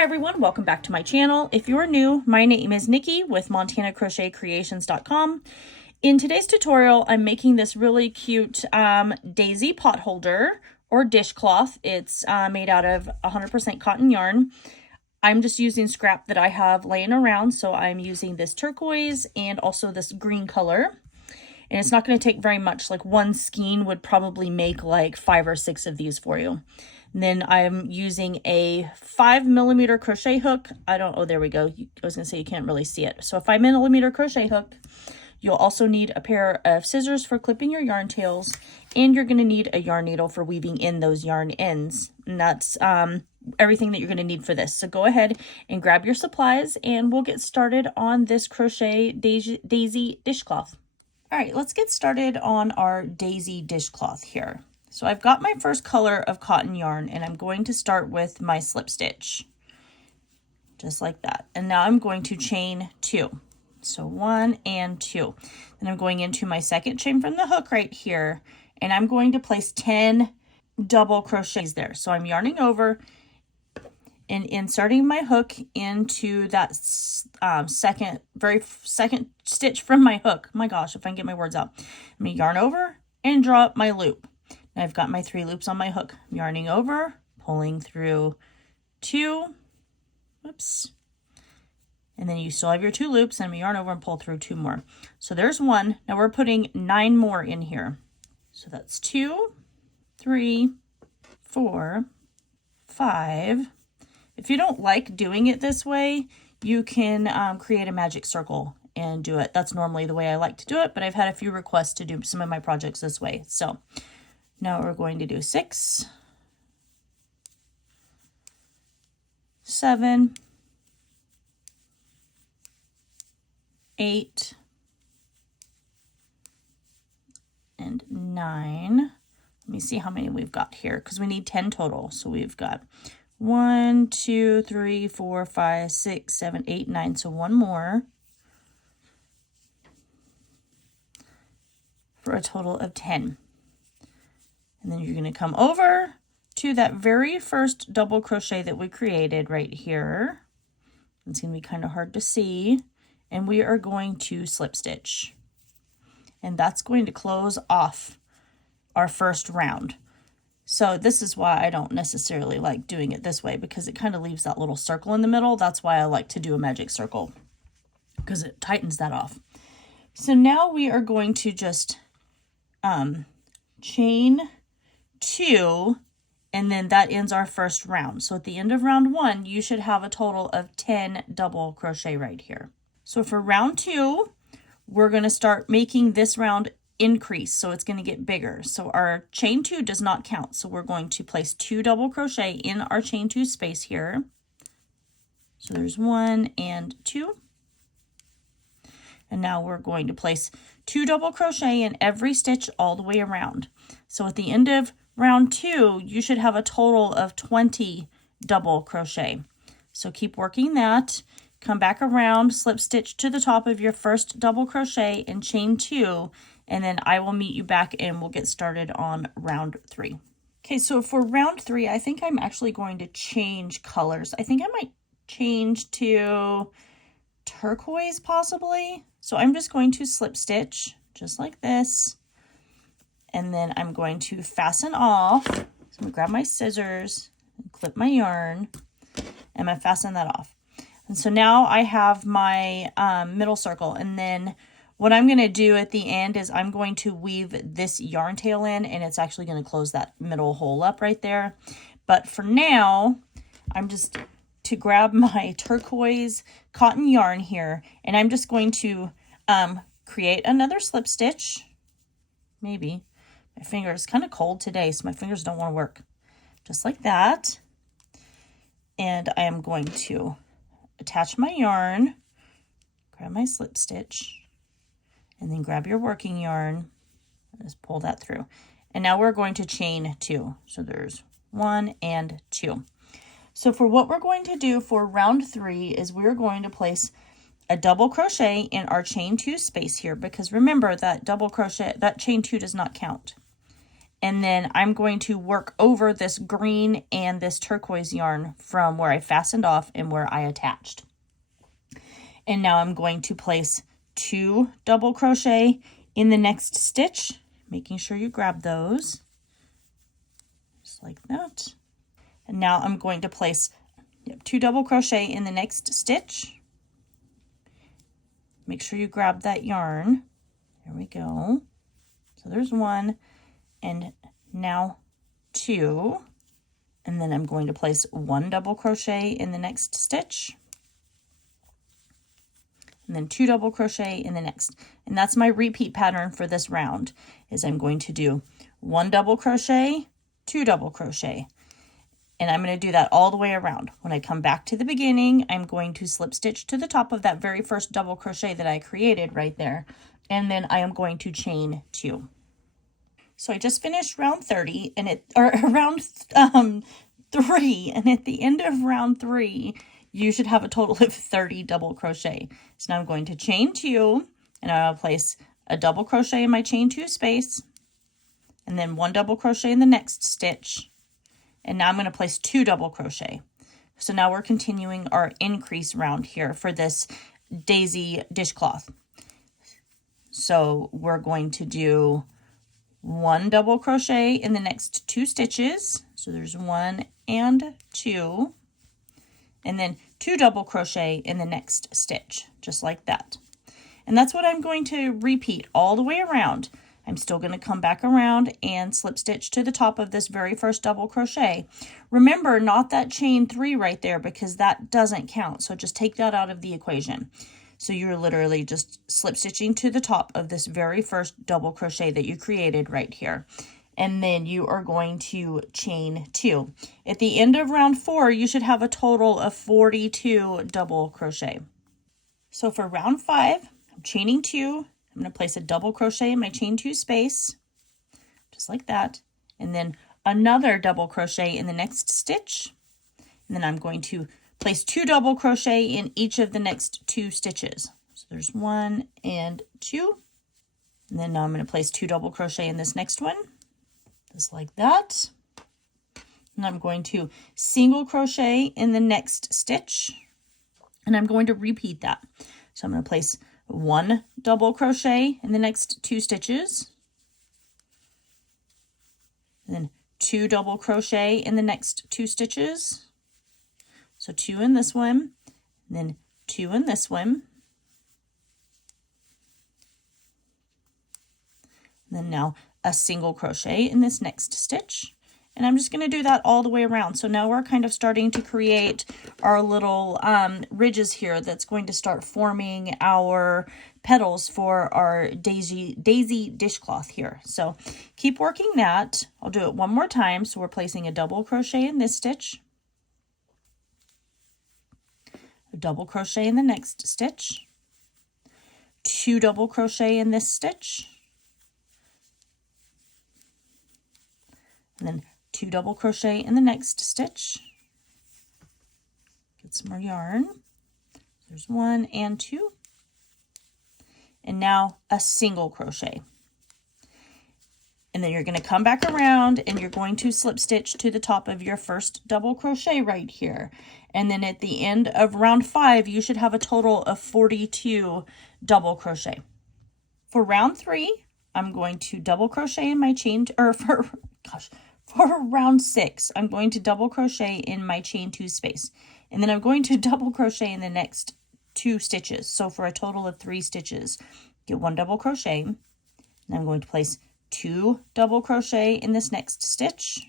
Hi everyone, welcome back to my channel. If you're new, my name is Nikki with MontanaCrochetCreations.com. In today's tutorial, I'm making this really cute daisy pot holder or dishcloth. It's made out of 100% cotton yarn. I'm just using scrap that I have laying around, so I'm using this turquoise and also this green color. And it's not going to take very much, like one skein would probably make like 5 or 6 of these for you. And then I'm using a 5mm crochet hook. There we go. I was going to say you can't really see it. So a 5mm crochet hook. You'll also need a pair of scissors for clipping your yarn tails. And you're going to need a yarn needle for weaving in those yarn ends. And that's everything that you're going to need for this. So go ahead and grab your supplies and we'll get started on this Crochet Daisy dishcloth. All right, let's get started on our daisy dishcloth here. So I've got my first color of cotton yarn and I'm going to start with my slip stitch, just like that. And now I'm going to chain 2. So 1 and 2. Then I'm going into my second chain from the hook right here and I'm going to place 10 double crochets there. So I'm yarning over and inserting my hook into that very second stitch from my hook. My gosh, if I can get my words out. I'm going to yarn over and draw up my loop. Now I've got my 3 loops on my hook. I'm yarning over, pulling through 2. Whoops. And then you still have your 2 loops, and I'm going to yarn over and pull through 2 more. So there's 1. Now we're putting 9 more in here. So that's 2, 3, 4, 5. If you don't like doing it this way, you can create a magic circle and do it. That's normally the way I like to do it, but I've had a few requests to do some of my projects this way. So now we're going to do 6, 7, 8, and 9. Let me see how many we've got here because we need 10 total. So we've got 1, 2, 3, 4, 5, 6, 7, 8, 9. So 1 more for a total of 10. And then you're going to come over to that very first double crochet that we created right here. It's going to be kind of hard to see. And we are going to slip stitch. And that's going to close off our first round. So this is why I don't necessarily like doing it this way, because it kind of leaves that little circle in the middle. That's why I like to do a magic circle, because it tightens that off. So now we are going to just chain 2, and then that ends our first round. So at the end of round 1, you should have a total of 10 double crochet right here. So for round 2, we're going to start making this round increase, so it's going to get bigger. So our chain 2 does not count, so we're going to place 2 double crochet in our chain 2 space here. So there's 1 and 2. And now we're going to place 2 double crochet in every stitch all the way around. So at the end of round 2, you should have a total of 20 double crochet. So keep working that. Come back around, slip stitch to the top of your first double crochet and chain 2, and then I will meet you back and we'll get started on round 3. Okay, so for round 3, I think I'm actually going to change colors. I think I might change to turquoise possibly. So I'm just going to slip stitch just like this. And then I'm going to fasten off. So I'm going to grab my scissors and clip my yarn. And I'm going to fasten that off. And so now I have my middle circle. And then what I'm going to do at the end is I'm going to weave this yarn tail in. And it's actually going to close that middle hole up right there. But for now, I'm just to grab my turquoise cotton yarn here. And I'm just going to create another slip stitch. Maybe. My finger is kind of cold today, so my fingers don't want to work. Just like that. And I am going to attach my yarn, grab my slip stitch, and then grab your working yarn, and just pull that through. And now we're going to chain 2. So there's 1 and 2. So for what we're going to do for round 3 is we're going to place a double crochet in our chain 2 space here, because remember that double crochet, that chain 2 does not count. And then I'm going to work over this green and this turquoise yarn from where I fastened off and where I attached. And now I'm going to place 2 double crochet in the next stitch, making sure you grab those, just like that. And now I'm going to place 2 double crochet in the next stitch. Make sure you grab that yarn. There we go. So there's 1, and now 2. And then I'm going to place 1 double crochet in the next stitch. And then 2 double crochet in the next. And that's my repeat pattern for this round, is I'm going to do 1 double crochet, 2 double crochet. And I'm going to do that all the way around. When I come back to the beginning, I'm going to slip stitch to the top of that very first double crochet that I created right there. And then I am going to chain 2. So I just finished round 30 and round 3, and at the end of round 3, you should have a total of 30 double crochet. So now I'm going to chain 2, and I'll place a double crochet in my chain 2 space, and then 1 double crochet in the next stitch. And now I'm going to place 2 double crochet. So now we're continuing our increase round here for this daisy dishcloth. So we're going to do 1 double crochet in the next 2 stitches. So there's 1 and 2. And then 2 double crochet in the next stitch, just like that. And that's what I'm going to repeat all the way around. I'm still going to come back around and slip stitch to the top of this very first double crochet. Remember, not that chain 3 right there, because that doesn't count. So just take that out of the equation. So you're literally just slip stitching to the top of this very first double crochet that you created right here. And then you are going to chain 2. At the end of round 4, you should have a total of 42 double crochet. So for round 5, I'm chaining 2. I'm going to place a double crochet in my chain 2 space, just like that. And then another double crochet in the next stitch. And then I'm going to place 2 double crochet in each of the next 2 stitches. So there's 1 and 2. And then now I'm going to place 2 double crochet in this next one, just like that. And I'm going to single crochet in the next stitch. And I'm going to repeat that. So I'm going to place 1 double crochet in the next 2 stitches. And then 2 double crochet in the next 2 stitches. So 2 in this one, and then 2 in this one. And then now a single crochet in this next stitch. And I'm just going to do that all the way around. So now we're kind of starting to create our little ridges here that's going to start forming our petals for our daisy dishcloth here. So keep working that. I'll do it one more time. So we're placing a double crochet in this stitch, a double crochet in the next stitch, 2 double crochet in this stitch, and then 2 double crochet in the next stitch. Get some more yarn. There's 1 and 2. And now a single crochet. And then you're going to come back around and you're going to slip stitch to the top of your first double crochet right here. And then at the end of round 5, you should have a total of 42 double crochet. For round 3, I'm going to double crochet in my chain, for round 6, I'm going to double crochet in my chain 2 space. And then I'm going to double crochet in the next 2 stitches. So for a total of 3 stitches, get 1 double crochet. And I'm going to place 2 double crochet in this next stitch.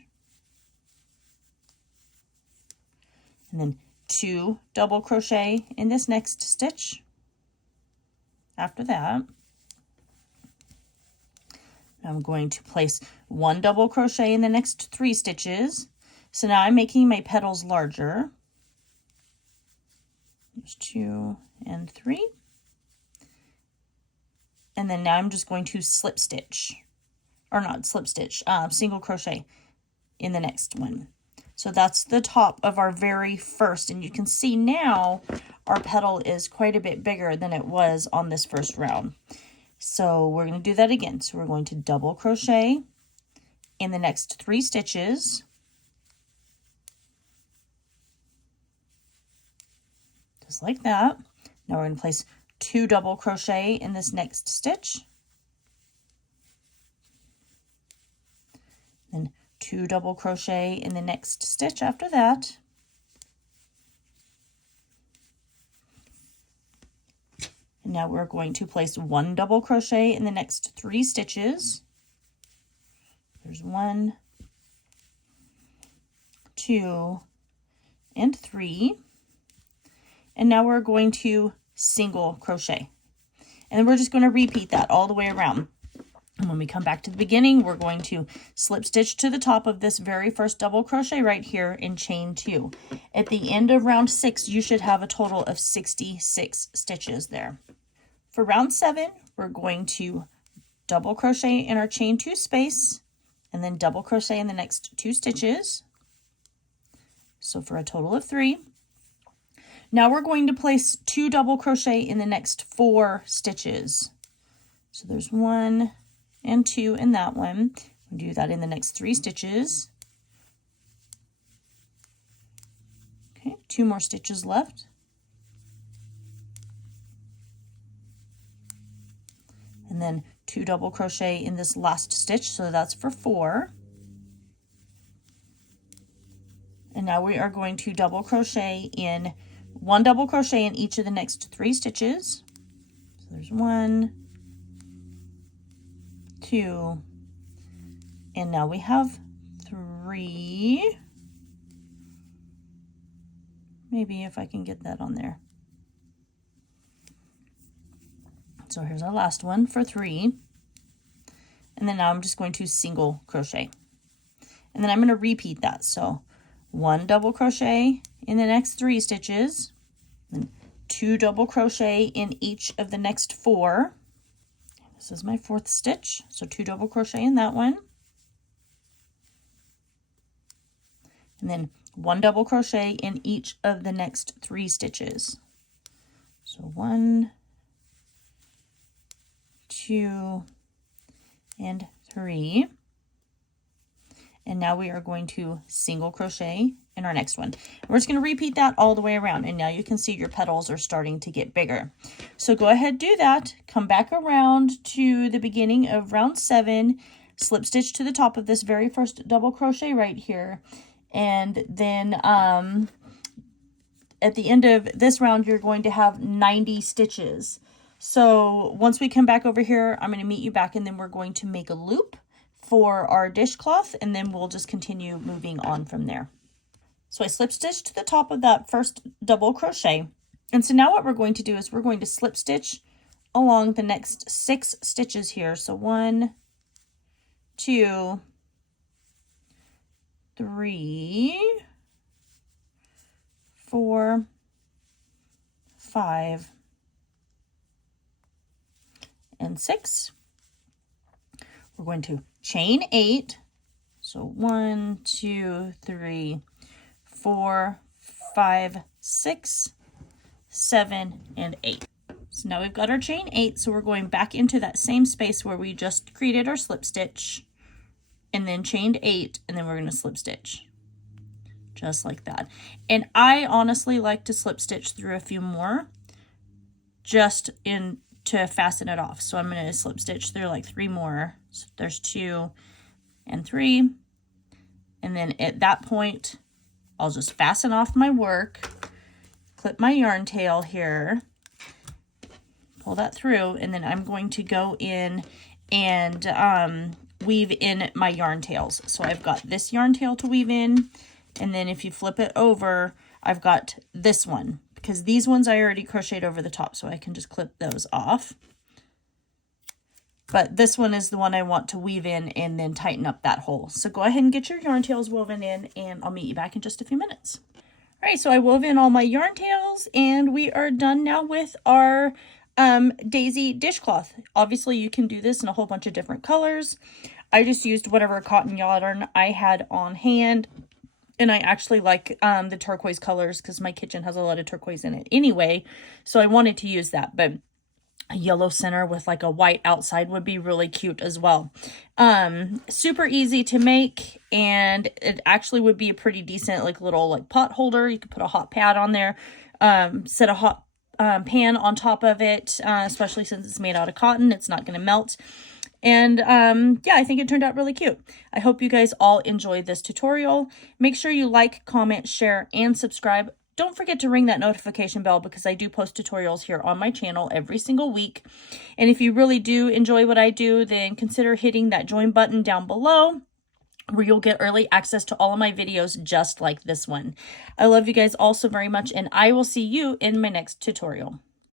And then 2 double crochet in this next stitch. After that, I'm going to place 1 double crochet in the next 3 stitches. So now I'm making my petals larger. There's 2 and 3. And then now I'm just going to slip stitch, or not slip stitch, single crochet in the next one. So that's the top of our very first, and you can see now our petal is quite a bit bigger than it was on this first round. So we're going to do that again. So we're going to double crochet in the next 3 stitches. Just like that. Now we're going to place 2 double crochet in this next stitch. Then 2 double crochet in the next stitch after that. And now we're going to place 1 double crochet in the next 3 stitches. There's 1, 2, and 3. And now we're going to single crochet. And then we're just going to repeat that all the way around. And when we come back to the beginning, we're going to slip stitch to the top of this very first double crochet right here and chain 2. At the end of round 6, you should have a total of 66 stitches there. For round 7, we're going to double crochet in our chain 2 space and then double crochet in the next 2 stitches. So for a total of 3. Now we're going to place 2 double crochet in the next 4 stitches. So there's 1 and 2 in that one. We'll do that in the next 3 stitches. Okay, 2 more stitches left. And then 2 double crochet in this last stitch, so that's for 4. And now we are going to double crochet in 1 double crochet in each of the next 3 stitches. So there's 1, 2, and now we have 3. Maybe if I can get that on there. So here's our last one for 3. And then now I'm just going to single crochet. And then I'm going to repeat that. So 1 double crochet in the next 3 stitches, and 2 double crochet in each of the next 4. This is my 4th stitch, so 2 double crochet in that one. And then 1 double crochet in each of the next 3 stitches. So 1, 2, and 3. And now we are going to single crochet in our next one. We're just going to repeat that all the way around, and now you can see your petals are starting to get bigger. So go ahead, do that, come back around to the beginning of round 7, slip stitch to the top of this very first double crochet right here, and then at the end of this round you're going to have 90 stitches. So once we come back over here, I'm going to meet you back, and then we're going to make a loop for our dishcloth, and then we'll just continue moving on from there. So I slip stitched to the top of that first double crochet, and so now what we're going to do is we're going to slip stitch along the next 6 stitches here. So 1, 2, 3, 4, 5, and 6. We're going to chain 8. So 1, 2, 3, 4, 5, 6, 7, and 8. So now we've got our chain 8, so we're going back into that same space where we just created our slip stitch and then chained 8, and then we're going to slip stitch just like that. And I honestly like to slip stitch through a few more just to fasten it off. So I'm going to slip stitch through like 3 more. So there's 2 and 3, and then at that point I'll just fasten off my work, clip my yarn tail here, pull that through, and then I'm going to go in and weave in my yarn tails. So I've got this yarn tail to weave in, and then if you flip it over, I've got this one, because these ones I already crocheted over the top, so I can just clip those off. But this one is the one I want to weave in and then tighten up that hole. So go ahead and get your yarn tails woven in, and I'll meet you back in just a few minutes. All right, so I wove in all my yarn tails, and we are done now with our daisy dishcloth. Obviously, you can do this in a whole bunch of different colors. I just used whatever cotton yarn I had on hand, and I actually like the turquoise colors because my kitchen has a lot of turquoise in it anyway, so I wanted to use that. But a yellow center with like a white outside would be really cute as well. Super easy to make, and it actually would be a pretty decent like little like pot holder. You could put a hot pad on there, set a hot pan on top of it, especially since it's made out of cotton. It's not going to melt. And yeah, I think it turned out really cute. I hope you guys all enjoyed this tutorial. Make sure you like, comment, share, and subscribe. Don't forget to ring that notification bell because I do post tutorials here on my channel every single week. And if you really do enjoy what I do, then consider hitting that join button down below, where you'll get early access to all of my videos just like this one. I love you guys all so very much, and I will see you in my next tutorial.